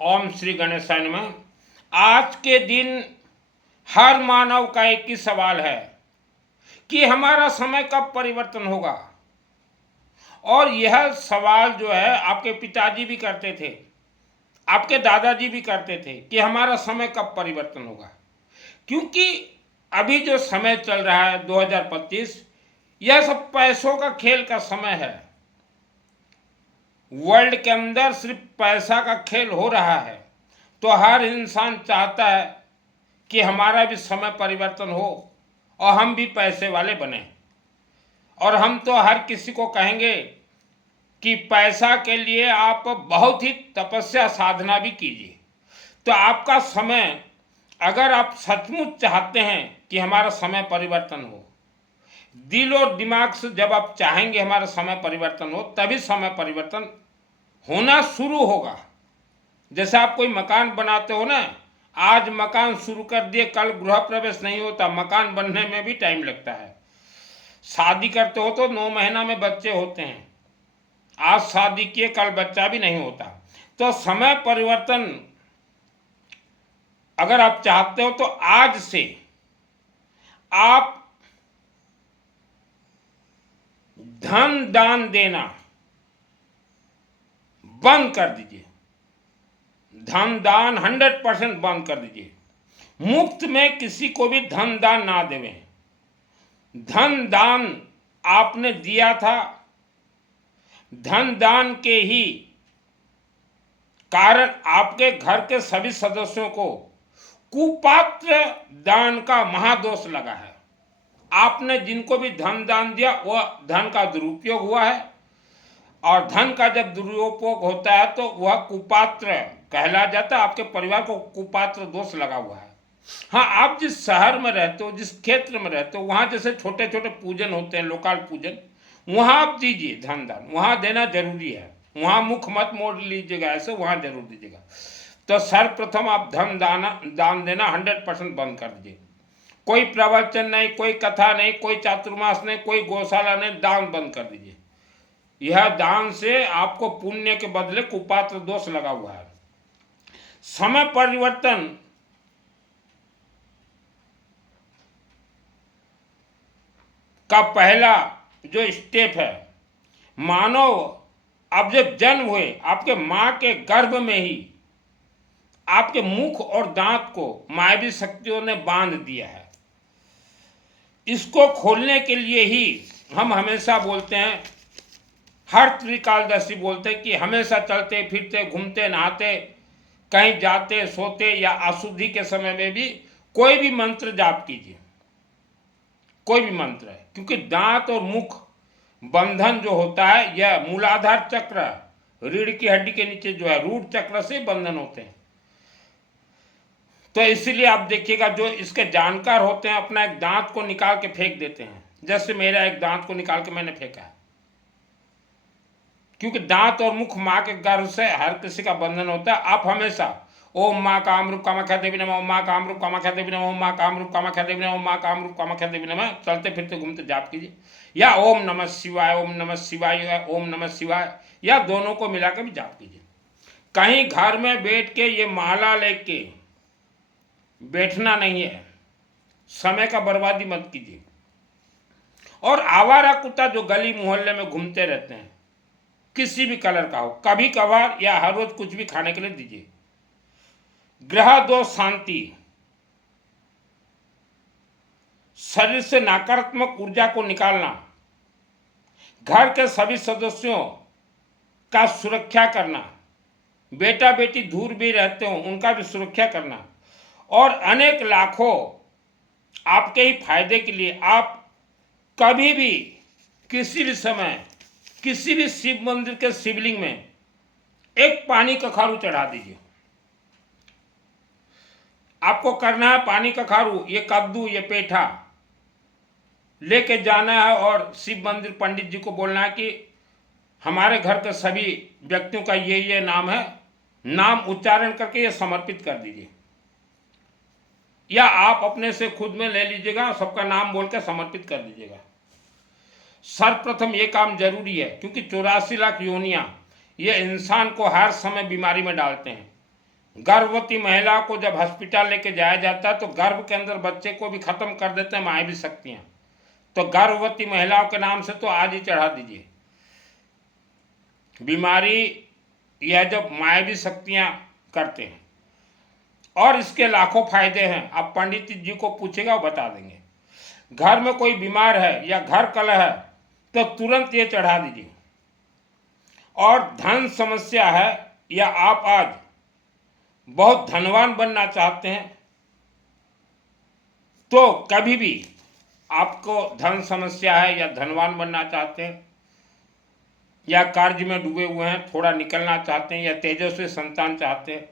ओम श्री गणेशाय नमः। आज के दिन हर मानव का एक ही सवाल है कि हमारा समय कब परिवर्तन होगा। और यह सवाल जो है आपके पिताजी भी करते थे, आपके दादाजी भी करते थे कि हमारा समय कब परिवर्तन होगा। क्योंकि अभी जो समय चल रहा है 2025, यह सब पैसों का खेल का समय है। वर्ल्ड के अंदर सिर्फ पैसा का खेल हो रहा है। तो हर इंसान चाहता है कि हमारा भी समय परिवर्तन हो और हम भी पैसे वाले बने। और हम तो हर किसी को कहेंगे कि पैसा के लिए आप बहुत ही तपस्या साधना भी कीजिए। तो आपका समय, अगर आप सचमुच चाहते हैं कि हमारा समय परिवर्तन हो, दिल और दिमाग से जब आप चाहेंगे हमारा समय परिवर्तन हो, तभी समय परिवर्तन होना शुरू होगा। जैसे आप कोई मकान बनाते हो ना, आज मकान शुरू कर दिए, कल गृह प्रवेश नहीं होता, मकान बनने में भी टाइम लगता है। शादी करते हो तो 9 महीना में बच्चे होते हैं, आज शादी किए कल बच्चा भी नहीं होता। तो समय परिवर्तन अगर आप चाहते हो तो आज से आप धन दान देना बंद कर दीजिए। धन दान 100% बंद कर दीजिए। मुफ्त में किसी को भी धन दान ना देवें। धन दान आपने दिया था, धन दान के ही कारण आपके घर के सभी सदस्यों को कुपात्र दान का महादोष लगा है। आपने जिनको भी धन दान दिया वह धन का दुरुपयोग हुआ है, और धन का जब दुरुपयोग होता है तो वह कुपात्र कहला जाता है। आपके परिवार को कुपात्र दोष लगा हुआ है। हाँ, आप जिस शहर में रहते हो, जिस क्षेत्र में रहते हो, वहाँ जैसे छोटे छोटे पूजन होते हैं, लोकल पूजन, वहाँ आप दीजिए धन दान, वहाँ देना जरूरी है। वहाँ मुख मत मोड़ लीजिएगा, ऐसे वहाँ जरूर दीजिएगा। तो सर्वप्रथम आप धन दान देना 100% बंद कर दीजिए। कोई प्रवचन नहीं, कोई कथा नहीं, कोई चातुर्मास नहीं, कोई गौशाला नहीं, दान बंद कर दीजिए। यह दान से आपको पुण्य के बदले कुपात्र दोष लगा हुआ है। समय परिवर्तन का पहला जो स्टेप है, मानव अब जब जन्म हुए, आपके मां के गर्भ में ही आपके मुख और दांत को मायावी शक्तियों ने बांध दिया है। इसको खोलने के लिए ही हम हमेशा बोलते हैं, हर त्रिकालदर्शी बोलते हैं कि हमेशा चलते फिरते घूमते नहाते कहीं जाते सोते या अशुद्धि के समय में भी कोई भी मंत्र जाप कीजिए। कोई भी मंत्र है, क्योंकि दांत और मुख बंधन जो होता है यह मूलाधार चक्र, रीढ़ की हड्डी के नीचे जो है रूट चक्र से बंधन होते हैं। तो इसीलिए आप देखिएगा जो इसके जानकार होते हैं अपना एक दांत को निकाल के फेंक देते हैं। जैसे मेरा एक दांत को निकाल के मैंने फेंका है, क्योंकि दांत और मुख माँ के गर्भ से हर किसी का बंधन होता है। आप हमेशा ओम माँ कामरूप कामाख्या देवी नमः, ओम माँ कामरूप कामाख्या देवी नमः, ओम माँ कामरूप कामाख्या देवी नमः, ओम माँ कामरूप कामाख्या देवी नमः चलते फिरते घूमते जाप कीजिए। या ओम नमः शिवाय, ओम नमः शिवाय या ओम नमः शिवाय, या दोनों को मिलाकर भी जाप कीजिए। कहीं घर में बैठ के ये माला लेके बैठना नहीं है। समय का बर्बादी मत कीजिए। और आवारा कुत्ता जो गली मोहल्ले में घूमते रहते हैं, किसी भी कलर का हो, कभी कभार या हर रोज कुछ भी खाने के लिए दीजिए। ग्रह दोष शांति, शरीर से नकारात्मक ऊर्जा को निकालना, घर के सभी सदस्यों का सुरक्षा करना, बेटा बेटी दूर भी रहते हो उनका भी सुरक्षा करना, और अनेक लाखों आपके ही फायदे के लिए आप कभी भी किसी भी समय किसी भी शिव मंदिर के शिवलिंग में एक पानी का खारू चढ़ा दीजिए। आपको करना है पानी का खारू, ये कद्दू ये पेठा लेके जाना है और शिव मंदिर पंडित जी को बोलना है कि हमारे घर के सभी व्यक्तियों का ये नाम है, नाम उच्चारण करके ये समर्पित कर दीजिए। या आप अपने से खुद में ले लीजिएगा, सबका नाम बोल के समर्पित कर दीजिएगा। सर्वप्रथम ये काम जरूरी है, क्योंकि 84 लाख योनियां ये इंसान को हर समय बीमारी में डालते हैं। गर्भवती महिला को जब हॉस्पिटल लेके जाया जाता है तो गर्भ के अंदर बच्चे को भी खत्म कर देते हैं मायावी शक्तियाँ। तो गर्भवती महिलाओं के नाम से तो आज ही चढ़ा दीजिए। बीमारी यह जब मायावी शक्तियाँ करते हैं, और इसके लाखों फायदे हैं। आप पंडित जी को पूछेगा वो बता देंगे। घर में कोई बीमार है या घर कलह है तो तुरंत ये चढ़ा दीजिए। और धन समस्या है या आप आज बहुत धनवान बनना चाहते हैं तो कभी भी आपको धन समस्या है या धनवान बनना चाहते हैं या कार्य में डूबे हुए हैं, थोड़ा निकलना चाहते हैं, या तेजस्वी संतान चाहते हैं,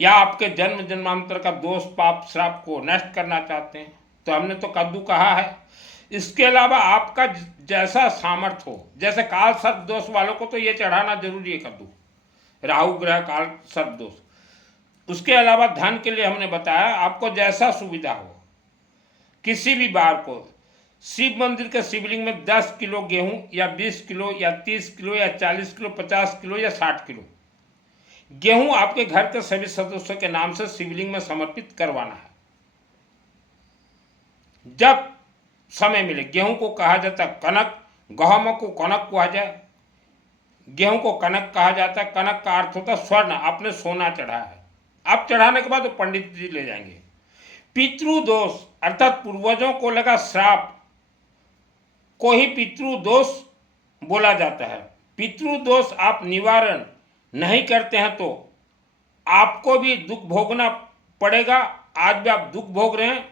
या आपके जन्म जन्मांतर का दोष पाप श्राप को नष्ट करना चाहते हैं, तो हमने तो कद्दू कहा है। इसके अलावा आपका जैसा सामर्थ्य हो, जैसे काल सर्प दोष वालों को तो ये चढ़ाना जरूरी है कद्दू, राहु ग्रह काल सर्प दोष। उसके अलावा धन के लिए हमने बताया आपको जैसा सुविधा हो, किसी भी बार को शिव मंदिर के शिवलिंग में 10 किलो गेहूं या 20 किलो या 30 किलो या 40 किलो 50 किलो या 60 किलो गेहूं आपके घर के सभी सदस्यों के नाम से शिवलिंग में समर्पित करवाना है। जब समय मिले, गेहूं को कहा जाता है कनक, गहूं को कनक कहा जाए, गेहूं को कनक कहा जाता है। कनक का अर्थ होता है स्वर्ण, आपने सोना चढ़ाया है। आप चढ़ाने के बाद तो पंडित जी ले जाएंगे। पितृदोष अर्थात पूर्वजों को लगा श्राप को ही पितृदोष बोला जाता है। पितृदोष आप निवारण नहीं करते हैं तो आपको भी दुख भोगना पड़ेगा। आज भी आप दुख भोग रहे हैं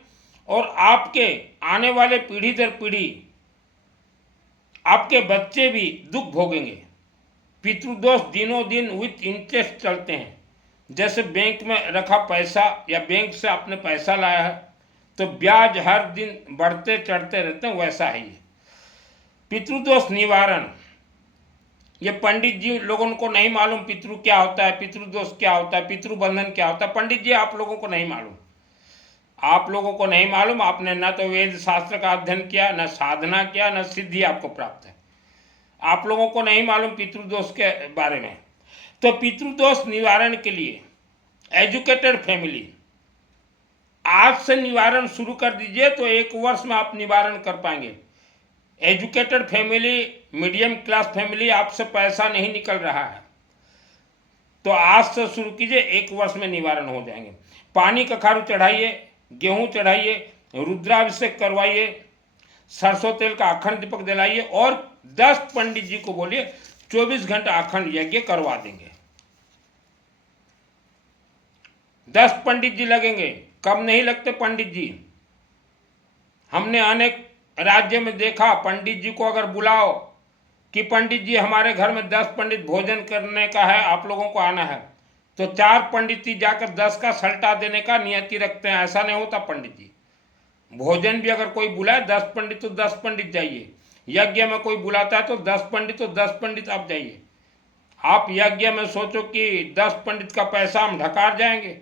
और आपके आने वाले पीढ़ी दर पीढ़ी आपके बच्चे भी दुख भोगेंगे। पितृदोष दिनों दिन विथ इंटरेस्ट चलते हैं। जैसे बैंक में रखा पैसा या बैंक से आपने पैसा लाया है तो ब्याज हर दिन बढ़ते चढ़ते रहते हैं, वैसा है ये पितृदोष निवारण। ये पंडित जी लोगों को नहीं मालूम पितृ क्या होता है, पितृदोष क्या होता है, पितृबंधन क्या होता है। पंडित जी आप लोगों को नहीं मालूम, आप लोगों को नहीं मालूम। आपने न तो वेद शास्त्र का अध्ययन किया, न साधना किया, न सिद्धि आपको प्राप्त है। आप लोगों को नहीं मालूम पितृदोष के बारे में। तो पितृदोष निवारण के लिए एजुकेटेड फैमिली आज से निवारण शुरू कर दीजिए तो 1 वर्ष में आप निवारण कर पाएंगे। Educated family, medium class family, आपसे पैसा नहीं निकल रहा है तो आज से शुरू कीजिए, 1 वर्ष में निवारण हो जाएंगे। पानी का खारू चढ़ाइए, गेहूं चढ़ाइए, रुद्राभिषेक करवाइए, सरसों तेल का अखंड दीपक जलाइए और 10 पंडित जी को बोलिए 24 घंटा अखंड यज्ञ करवा देंगे। 10 पंडित जी लगेंगे, कम नहीं लगते पंडित जी। हमने अनेक राज्य में देखा, पंडित जी को अगर बुलाओ कि पंडित जी हमारे घर में 10 पंडित भोजन करने का है, आप लोगों को आना है, तो 4 पंडित जी जाकर 10 का सल्टा देने का नियति रखते हैं। ऐसा नहीं होता पंडित जी। भोजन भी अगर कोई बुलाए 10 पंडित तो 10 पंडित जाइए। यज्ञ में कोई बुलाता है तो 10 पंडित तो 10 पंडित आप जाइए। आप यज्ञ में सोचो कि 10 पंडित का पैसा हम ढकार जाएंगे,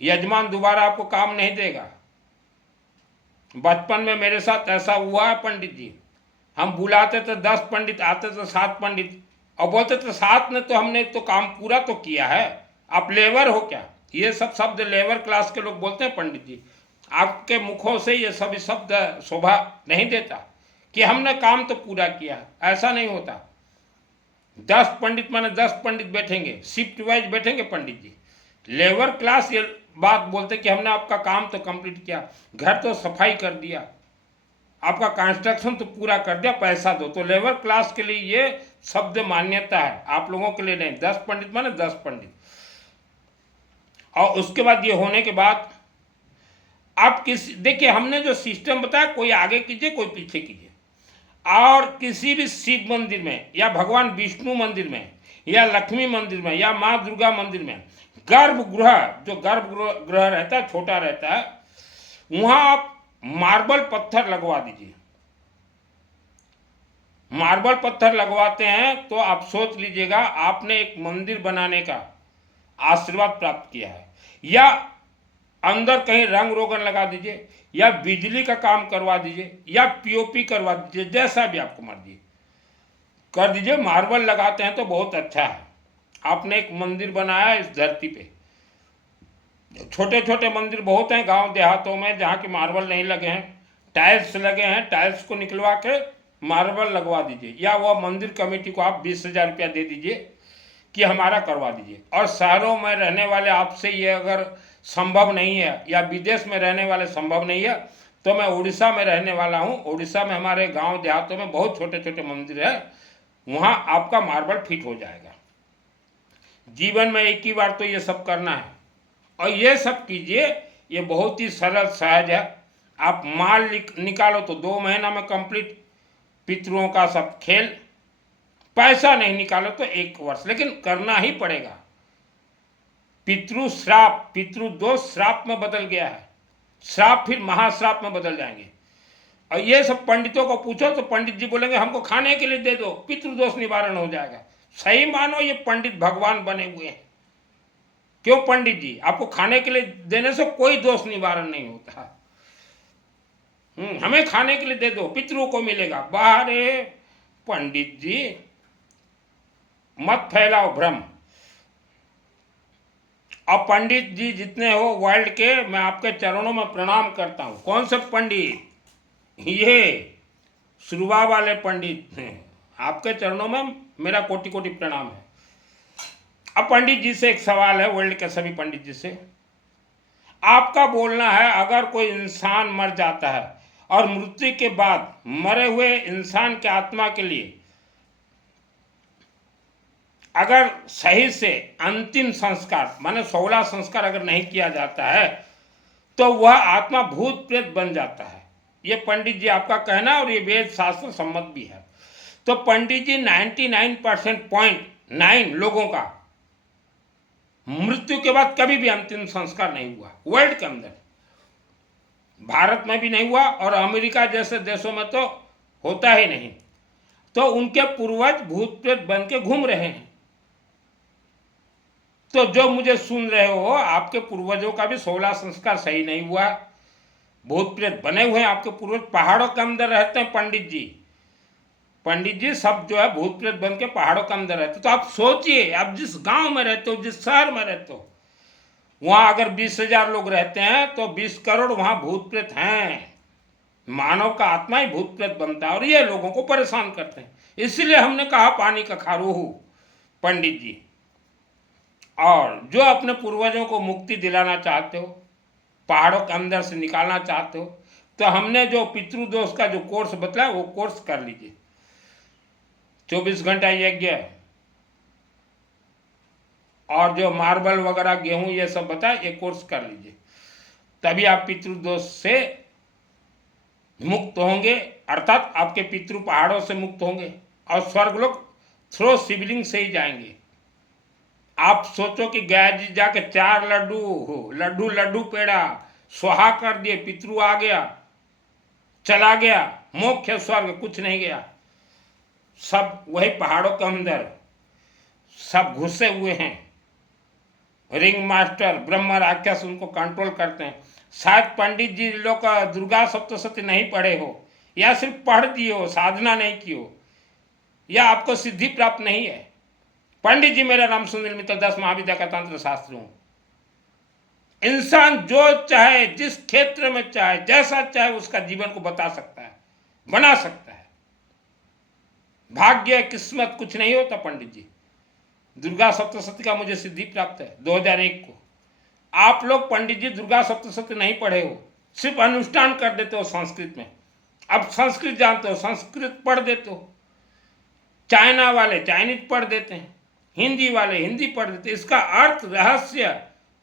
यजमान दोबारा आपको काम नहीं देगा। बचपन में मेरे साथ ऐसा हुआ है पंडित जी। हम बुलाते थे 10 पंडित, आते थे 7 पंडित और बोलते थे 7 ने तो हमने तो काम पूरा तो किया है, आप लेबर हो क्या। ये सब शब्द लेबर क्लास के लोग बोलते हैं पंडित जी। आपके मुखों से ये सभी शब्द शोभा नहीं देता कि हमने काम तो पूरा किया है। ऐसा नहीं होता। 10 पंडित माने 10 पंडित बैठेंगे, शिफ्ट वाइज बैठेंगे पंडित जी। लेबर क्लास ये बात बोलते कि हमने आपका काम तो कंप्लीट किया, घर तो सफाई कर दिया, आपका कंस्ट्रक्शन तो पूरा कर दिया, पैसा दो। तो लेबर क्लास के लिए ये शब्द मान्यता है, आप लोगों के लिए नहीं। 10 पंडित माने 10 पंडित। और उसके बाद ये होने के बाद आप देखिए हमने जो सिस्टम बताया, कोई आगे कीजिए कोई पीछे कीजिए। और किसी भी शिव मंदिर में या भगवान विष्णु मंदिर में या लक्ष्मी मंदिर में या माँ दुर्गा मंदिर में गर्भगृह, जो गर्भगृह रहता है छोटा रहता है, वहां आप मार्बल पत्थर लगवा दीजिए। मार्बल पत्थर लगवाते हैं तो आप सोच लीजिएगा आपने एक मंदिर बनाने का आशीर्वाद प्राप्त किया है। या अंदर कहीं रंग रोगन लगा दीजिए या बिजली का काम करवा दीजिए या पीओपी करवा दीजिए, जैसा भी आपको मर्जी कर दीजिए। मार्बल लगाते हैं तो बहुत अच्छा है। आपने एक मंदिर बनाया है इस धरती पे। छोटे छोटे मंदिर बहुत हैं गांव देहातों में जहाँ के मार्बल नहीं लगे हैं, टाइल्स लगे हैं, टाइल्स को निकलवा के मार्बल लगवा दीजिए, या वह मंदिर कमेटी को आप 20,000 रुपया दे दीजिए कि हमारा करवा दीजिए। और शहरों में रहने वाले आपसे ये अगर संभव नहीं है, या विदेश में रहने वाले संभव नहीं है, तो मैं उड़ीसा में रहने वाला हूँ। उड़ीसा में हमारे गांव देहातों में बहुत छोटे छोटे मंदिर है, वहाँ आपका मार्बल फिट हो जाएगा। जीवन में एक ही बार तो ये सब करना है, और ये सब कीजिए। ये बहुत ही सरल सहज है। आप माल निकालो तो 2 महीना में कंप्लीट, पितरों का सब खेल। पैसा नहीं निकालो तो 1 वर्ष, लेकिन करना ही पड़ेगा। पितृ श्राप, पितृदोष श्राप में बदल गया है, श्राप फिर महाश्राप में बदल जाएंगे। और ये सब पंडितों को पूछो तो पंडित जी बोलेंगे हमको खाने के लिए दे दो, पितृदोष निवारण हो जाएगा। सही मानो ये पंडित भगवान बने हुए हैं। क्यों पंडित जी? आपको खाने के लिए देने से कोई दोष निवारण नहीं होता। हमें खाने के लिए दे दो, पितरों को मिलेगा। बाहर पंडित जी मत फैलाओ भ्रम। अब पंडित जी जितने हो वर्ल्ड के, मैं आपके चरणों में प्रणाम करता हूँ। कौन से पंडित? ये शुरुआ वाले पंडित हैं। आपके चरणों में मेरा कोटि कोटि प्रणाम है। अब पंडित जी से एक सवाल है, वर्ल्ड के सभी पंडित जी से। आपका बोलना है अगर कोई इंसान मर जाता है और मृत्यु के बाद मरे हुए इंसान के आत्मा के लिए अगर सही से अंतिम संस्कार माने 16 संस्कार अगर नहीं किया जाता है तो वह आत्मा भूत प्रेत बन जाता है। ये पंडित जी आपका कहना, और ये वेद शास्त्र सम्मत भी है। तो पंडित जी 99% लोगों का मृत्यु के बाद कभी भी अंतिम संस्कार नहीं हुआ। वर्ल्ड के अंदर, भारत में भी नहीं हुआ, और अमेरिका जैसे देशों में तो होता ही नहीं। तो उनके पूर्वज भूत प्रेत बन के घूम रहे हैं। तो जो मुझे सुन रहे हो, आपके पूर्वजों का भी 16 संस्कार सही नहीं हुआ, भूत प्रेत बने हुए हैं। आपके पूर्वज पहाड़ों के अंदर रहते हैं। पंडित जी सब जो है भूत प्रेत बन के पहाड़ों के अंदर रहते। तो आप सोचिए, आप जिस गांव में रहते हो, जिस शहर में रहते हो, वहां अगर 20,000 लोग रहते हैं तो 20 करोड़ वहां भूत प्रेत हैं। मानव का आत्मा ही भूत प्रेत बनता है, और ये लोगों को परेशान करते हैं। इसलिए हमने कहा पानी का खारोहू पंडित जी। और जो अपने पूर्वजों को मुक्ति दिलाना चाहते हो, पहाड़ों के अंदर से निकालना चाहते हो, तो हमने जो पितृदोष का जो कोर्स बतलाया वो कोर्स कर लीजिए। 24 घंटा यज्ञ, और जो मार्बल वगैरह गेहूं ये सब बताया, ये कोर्स कर लीजिए। तभी आप पितृदोष से मुक्त होंगे, अर्थात आपके पितृ पहाड़ों से मुक्त होंगे, और स्वर्गलोक थ्रो शिवलिंग से ही जाएंगे। आप सोचो कि गया जी जाके 4 लड्डू पेड़ा स्वाहा कर दिए, पितृ आ गया, चला गया, मोक्ष स्वर्ग कुछ नहीं गया। सब वही पहाड़ों के अंदर सब घुसे हुए हैं। रिंग मास्टर ब्रह्म राक्षस उनको कंट्रोल करते हैं। शायद पंडित जी लोग दुर्गा सप्तशती नहीं पढ़े हो, या सिर्फ पढ़ दिए हो, साधना नहीं की हो, या आपको सिद्धि प्राप्त नहीं है। पंडित जी, मेरा नाम सुनील मित्तल, 10 महाविद्या का तंत्र शास्त्री हूं। इंसान जो चाहे, जिस क्षेत्र में चाहे, जैसा चाहे, उसका जीवन को बता सकता है, बना सकता है। भाग्य किस्मत कुछ नहीं होता पंडित जी। दुर्गा सप्तशती का मुझे सिद्धि प्राप्त है 2001 को। आप लोग पंडित जी दुर्गा सप्तशती नहीं पढ़े हो, सिर्फ अनुष्ठान कर देते हो संस्कृत में। अब संस्कृत जानते हो, संस्कृत पढ़ देते हो। चाइना वाले चाइनीज पढ़ देते हैं, हिंदी वाले हिंदी पढ़ देते। इसका अर्थ रहस्य,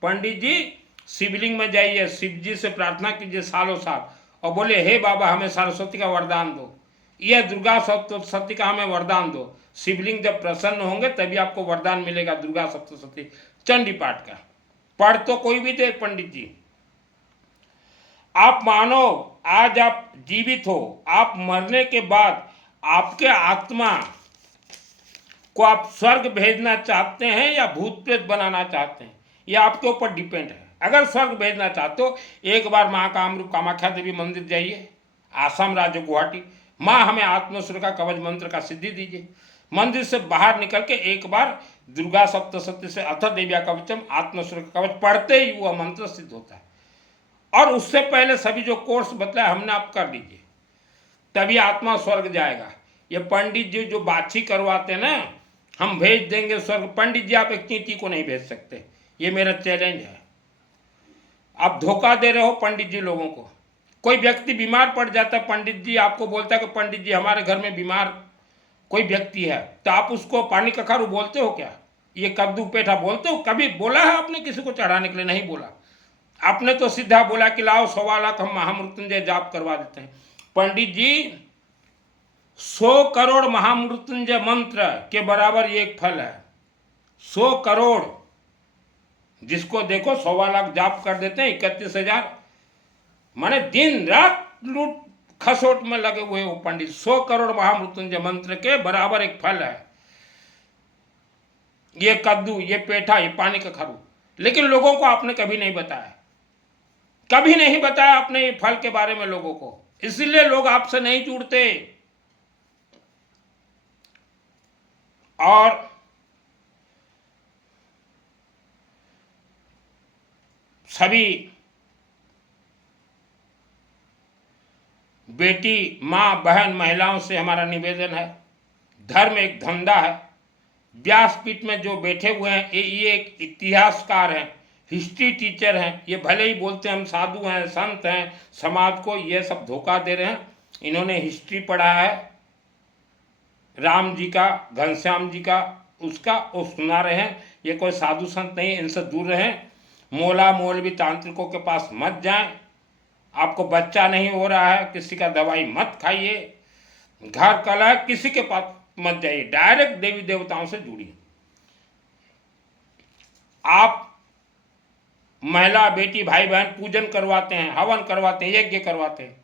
पंडित जी शिवलिंग में जाइए, शिव जी से प्रार्थना कीजिए सालों साल, और बोले हे बाबा हमें सरस्वती का वरदान दो, यह दुर्गा सप्तशती का हमें वरदान दो। शिवलिंग जब प्रसन्न होंगे तभी आपको वरदान मिलेगा दुर्गा सप्तशती चंडी पाठ का। पढ़ तो कोई भी दे पंडित जी। आप मानो आज आप जीवित हो, आप मरने के बाद आपके आत्मा को आप स्वर्ग भेजना चाहते हैं या भूत प्रेत बनाना चाहते हैं, यह आपके ऊपर डिपेंड है। अगर स्वर्ग भेजना चाहते हो, एक बार माँ कामरूप कामाख्या देवी मंदिर जाइए, आसाम राज्य गुवाहाटी। माँ हमें आत्मसुर का कवच मंत्र का सिद्धि दीजिए। मंदिर से बाहर निकल के एक बार दुर्गा सप्तशती से अथ देव्या कवचम आत्मसुरक्षा कवच पढ़ते ही वह मंत्र सिद्ध होता है। और उससे पहले सभी जो कोर्स बताया हमने, आप कर लीजिए, तभी आत्मा स्वर्ग जाएगा। ये पंडित जी जो बाछी करवाते हैं ना, हम भेज देंगे स्वर्ग, पंडित जी आप एक चींटी को नहीं भेज सकते, ये मेरा चैलेंज है। आप धोखा दे रहे हो पंडित जी लोगों को। कोई व्यक्ति बीमार पड़ जाता है, पंडित जी आपको बोलता है कि पंडित जी हमारे घर में बीमार कोई व्यक्ति है, तो आप उसको पानी कखारू बोलते हो क्या, ये कद्दू पेठा बोलते हो? कभी बोला है आपने किसी को चढ़ाने के लिए? नहीं बोला। आपने तो सीधा बोला कि लाओ 1.25 लाख हम महामृत्युंजय जाप करवा देते हैं। पंडित जी 100 करोड़ महामृत्युंजय मंत्र के बराबर ये एक फल है। 100 करोड़, जिसको देखो 1.25 लाख जाप कर देते हैं, 31,000, माने दिन रात लूट खसोट में लगे हुए वो पंडित। 100 करोड़ महामृत्युंजय मंत्र के बराबर एक फल है ये कद्दू, ये पेठा, ये पानी का खरू। लेकिन लोगों को आपने कभी नहीं बताया, कभी नहीं बताया आपने ये फल के बारे में लोगों को, इसलिए लोग आपसे नहीं जुड़ते। और सभी बेटी, माँ, बहन, महिलाओं से हमारा निवेदन है, धर्म एक धंधा है। व्यासपीठ में जो बैठे हुए हैं ये एक इतिहासकार हैं, हिस्ट्री टीचर हैं। ये भले ही बोलते हैं हम साधु हैं, संत हैं, समाज को ये सब धोखा दे रहे हैं। इन्होंने हिस्ट्री पढ़ा है राम जी का, घनश्याम जी का, उसका वो सुना रहे हैं। ये कोई साधु संत नहीं, इनसे दूर रहें। मोला मौलवी तांत्रिकों के पास मत जाएं। आपको बच्चा नहीं हो रहा है, किसी का दवाई मत खाइए। घर कलह, किसी के पास मत जाइए, डायरेक्ट देवी देवताओं से जुड़िए। आप महिला, बेटी, भाई बहन पूजन करवाते हैं, हवन करवाते हैं, यज्ञ करवाते हैं,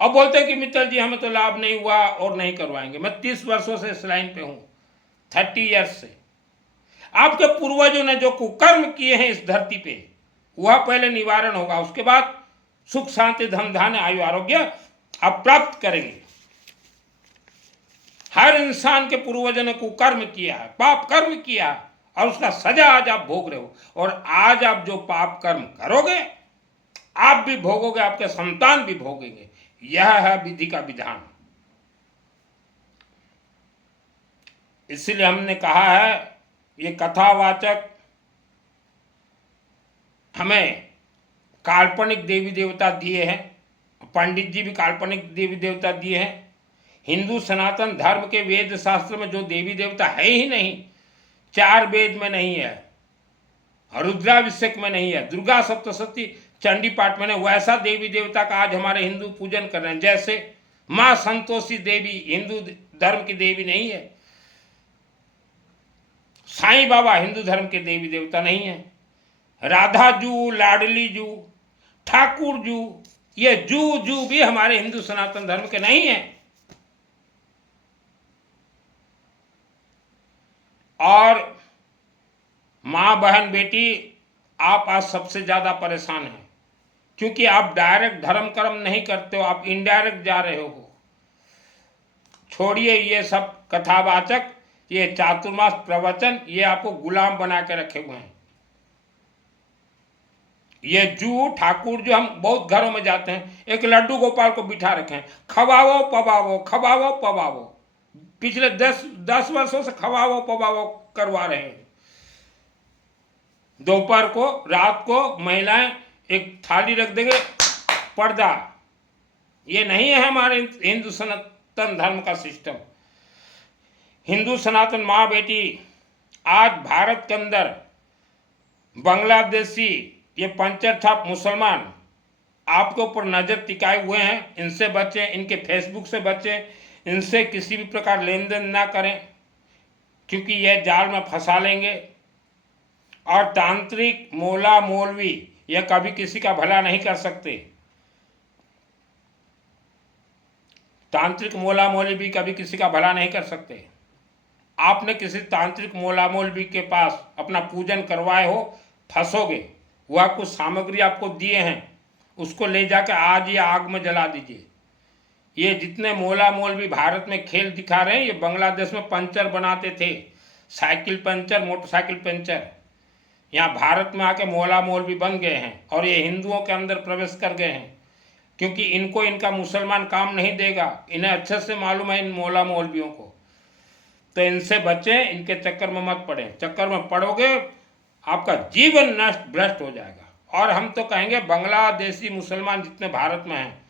अब बोलते हैं कि मित्तल जी हमें तो लाभ नहीं हुआ और नहीं करवाएंगे। मैं 30 वर्षों से इस लाइन पे हूं, 30 ईयर्स से। आपके पूर्वजों ने जो कुकर्म किए हैं इस धरती पे, वह पहले निवारण होगा, उसके बाद सुख शांति धन धान्य आयु आरोग्य आप प्राप्त करेंगे। हर इंसान के पूर्वजों ने कुकर्म किया है, पाप कर्म किया है, और उसका सजा आज आप भोग रहे हो। और आज आप जो पाप कर्म करोगे आप भी भोगोगे, आपके संतान भी भोगेंगे। यह है विधि का विधान। इसलिए हमने कहा है ये कथावाचक हमें काल्पनिक देवी देवता दिए हैं, पंडित जी भी काल्पनिक देवी देवता दिए हैं। हिंदू सनातन धर्म के वेद शास्त्र में जो देवी देवता है ही नहीं, 4 वेद में नहीं है, रुद्राभिषेक में नहीं है, दुर्गा सप्तशती चंडी पाठ में नहीं, वैसा देवी देवता का आज हमारे हिंदू पूजन कर रहे हैं। जैसे मां संतोषी देवी हिंदू धर्म की देवी नहीं है, साईं बाबा हिंदू धर्म के देवी देवता नहीं है, राधा जू, लाडली जू, ठाकुर जू, ये जू जू भी हमारे हिंदू सनातन धर्म के नहीं है। और माँ, बहन, बेटी, आप आज सबसे ज़्यादा परेशान हैं, क्योंकि आप डायरेक्ट धर्म कर्म नहीं करते हो, आप इनडायरेक्ट जा रहे हो। छोड़िए ये सब कथावाचक, ये चातुर्मास प्रवचन, ये आपको गुलाम बना के रखे हुए हैं। ये जू ठाकुर जो, हम बहुत घरों में जाते हैं, एक लड्डू गोपाल को बिठा रखे हैं, खवाओ पवाओ, खवाओ पवाओ। पिछले 10 वर्षों से खवाओ पवाओ करवा रहे हैं। दोपहर को, रात को महिलाएं एक थाली रख देंगे, पर्दा। ये नहीं है हमारे हिंदू सनातन धर्म का सिस्टम। हिंदू सनातन माँ बेटी आज भारत के अंदर बांग्लादेशी, ये पंचर छाप मुसलमान आपके ऊपर नज़र टिकाए हुए हैं। इनसे बचें, इनके फेसबुक से बचें, इनसे किसी भी प्रकार लेन देन ना करें, क्योंकि यह जाल में फंसा लेंगे। और तांत्रिक, मोला, मौलवी यह कभी किसी का भला नहीं कर सकते। तांत्रिक, मोला, मौलवी भी कभी किसी का भला नहीं कर सकते। आपने किसी तांत्रिक, मोला, मौलवी के पास अपना पूजन करवाए हो, फंसोगे। वह कुछ सामग्री आपको दिए हैं, उसको ले जाकर आज ये आग में जला दीजिए। ये जितने मोला मौलवी भारत में खेल दिखा रहे हैं, ये बांग्लादेश में पंचर बनाते थे, साइकिल पंचर, मोटरसाइकिल पंचर। यहाँ भारत में आके मौला मौलवी बन गए हैं और ये हिंदुओं के अंदर प्रवेश कर गए हैं, क्योंकि इनको इनका मुसलमान काम नहीं देगा। इन्हें अच्छे से मालूम है इन मौला मौलवियों को। तो इनसे बचें, इनके चक्कर में मत पड़े। चक्कर में पड़ोगे आपका जीवन नष्ट भ्रष्ट हो जाएगा। और हम तो कहेंगे बांग्लादेशी मुसलमान जितने भारत में हैं,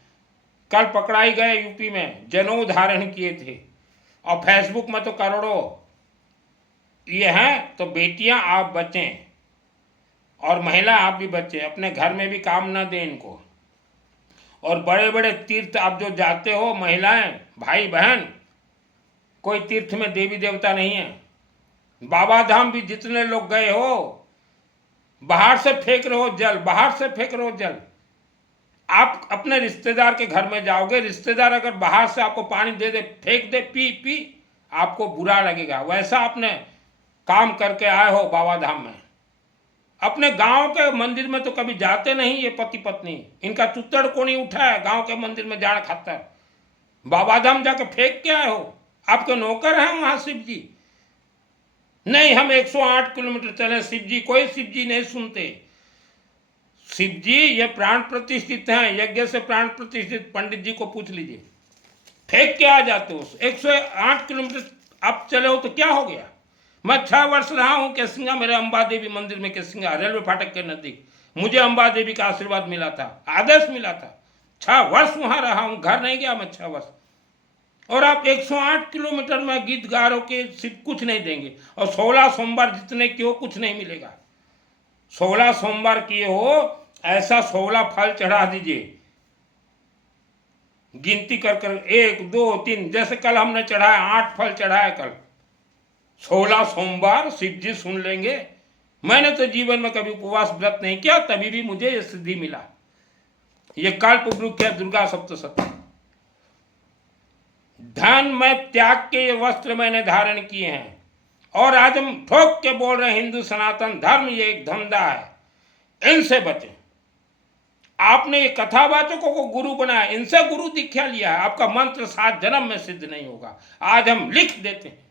कल पकड़ाई गए यूपी में, जनऊ धारण किए थे, और फेसबुक में तो करोड़ों ये हैं। तो बेटियां आप बचें और महिला आप भी बचें, अपने घर में भी काम ना दें इनको। और बड़े बड़े तीर्थ आप जो जाते हो, महिलाएं भाई बहन, कोई तीर्थ में देवी देवता नहीं है। बाबा धाम भी जितने लोग गए हो, बाहर से फेंक रहे हो जल, बाहर से फेंक रहे हो जल। आप अपने रिश्तेदार के घर में जाओगे, रिश्तेदार अगर बाहर से आपको पानी दे दे, फेंक दे, पी पी, आपको बुरा लगेगा। वैसा आपने काम करके आए हो बाबा धाम में। अपने गांव के मंदिर में तो कभी जाते नहीं ये पति पत्नी, इनका चुत्तड़ को नहीं उठा है गांव के मंदिर में जाड़ खातर। बाबा धाम जाके फेंक के आए हो, आपके नौकर हैं वहां शिव जी। नहीं, हम 108 किलोमीटर चले, शिव जी कोई शिव जी नहीं सुनते। शिव जी ये प्राण प्रतिष्ठित हैं, यज्ञ से प्राण प्रतिष्ठित, पंडित जी को पूछ लीजिए। फेंक के आ जाते हो। 108 किलोमीटर आप चले हो तो क्या हो गया। मैं 6 वर्ष रहा हूँ केसिंगा, मेरे अंबा देवी मंदिर में केसिंगा, रेलवे फाटक के नजदीक। मुझे अंबा देवी का आशीर्वाद मिला था, आदेश मिला था। 6 वर्ष वहां रहा हूँ, घर नहीं गया मैं 6 वर्ष। और आप 108 किलोमीटर में गीत गा रहे हो कि सिर्फ कुछ नहीं देंगे। और 16 सोमवार जितने किए हो कुछ नहीं मिलेगा। 16 सोमवार किए हो, ऐसा 16 फल चढ़ा दीजिए, गिनती कर कर 1 2 3, जैसे कल हमने चढ़ाया 8 फल चढ़ाया कल। 16 सोमवार शिव जी सुन लेंगे। मैंने तो जीवन में कभी उपवास व्रत नहीं किया, तभी भी मुझे ये सिद्धि मिला। ये कल्प वृक्ष है दुर्गा सप्तशती। धन में त्याग के ये वस्त्र मैंने धारण किए हैं। और आज हम ठोक के बोल रहे हैं हिंदू सनातन धर्म ये एक धंधा है, इनसे बचें। आपने ये कथावाचकों को गुरु बनाया, इनसे गुरु दीक्षा लिया है, आपका मंत्र 7 जन्म में सिद्ध नहीं होगा। आज हम लिख देते हैं।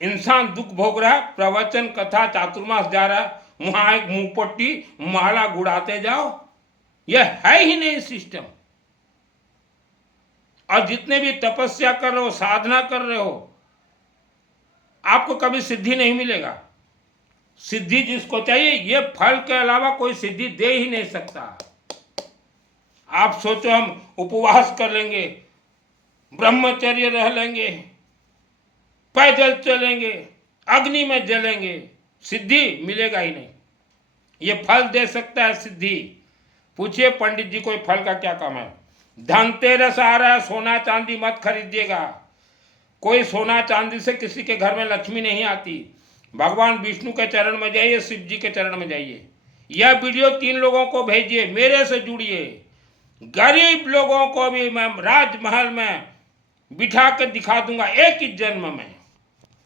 इंसान दुख भोग रहा है, प्रवचन कथा चातुर्मास जा रहा है, वहां एक मुंहपट्टी माला गुड़ाते जाओ, यह है ही नहीं सिस्टम। और जितने भी तपस्या कर रहे हो, साधना कर रहे हो, आपको कभी सिद्धि नहीं मिलेगा। सिद्धि जिसको चाहिए, ये फल के अलावा कोई सिद्धि दे ही नहीं सकता। आप सोचो हम उपवास कर लेंगे, ब्रह्मचर्य रह लेंगे, पैदल चलेंगे, अग्नि में जलेंगे, सिद्धि मिलेगा ही नहीं। ये फल दे सकता है सिद्धि। पूछिए पंडित जी को फल का क्या काम है। धनतेरस आ रहा है, सोना चांदी मत खरीदिएगा। कोई सोना चांदी से किसी के घर में लक्ष्मी नहीं आती। भगवान विष्णु के चरण में जाइए, शिव जी के चरण में जाइए। यह वीडियो 3 लोगों को भेजिए, मेरे से जुड़िए। गरीब लोगों को भी मैं राजमहल में बिठा कर दिखा दूंगा एक ही जन्म में।